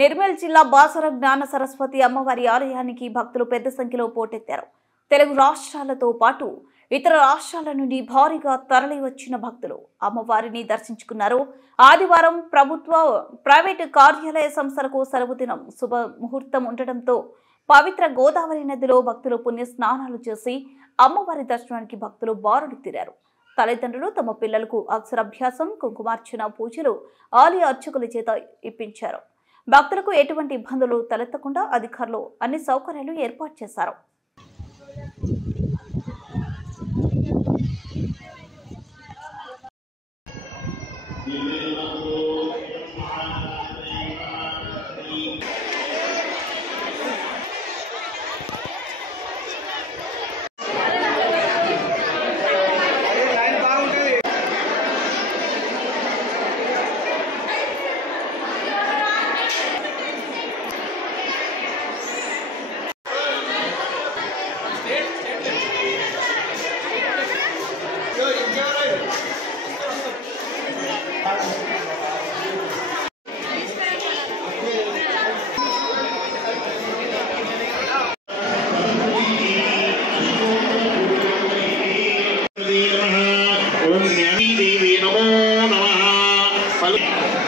నిర్మల్ జిల్లా బాసర జ్ఞాన సరస్వతి అమ్మవారి ఆలయానికి భక్తులు పెద్ద సంఖ్యలో పోటెత్తారు. తెలుగు రాష్ట్రాలతో పాటు ఇతర రాష్ట్రాల నుండి భారీగా తరలి వచ్చిన భక్తులు అమ్మవారిని దర్శించుకున్నారు. ఆదివారం ప్రభుత్వ ప్రైవేటు కార్యాలయ సంస్థలకు సెలవు దినం, శుభ ముహూర్తం ఉండటంతో పవిత్ర గోదావరి నదిలో భక్తులు పుణ్య స్నానాలు చేసి అమ్మవారి దర్శనానికి భక్తులు బారులు తీరారు. తల్లిదండ్రులు తమ పిల్లలకు అక్షరాభ్యాసం, కుంకుమార్చన పూజలు ఆలయ అర్చకుల చేత ఇప్పించారు. భక్తులకు ఎటువంటి ఇబ్బందులు తలెత్తకుండా అధికారులు అన్ని సౌకర్యాలు ఏర్పాటు చేశారు.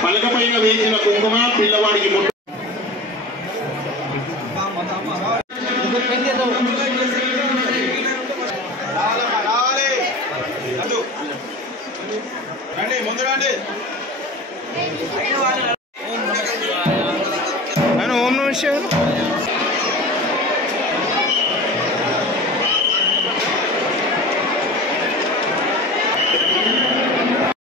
పలకపైన వేసిన కుంకుమ పిల్లవాడికి ఓం నమః శివాయ.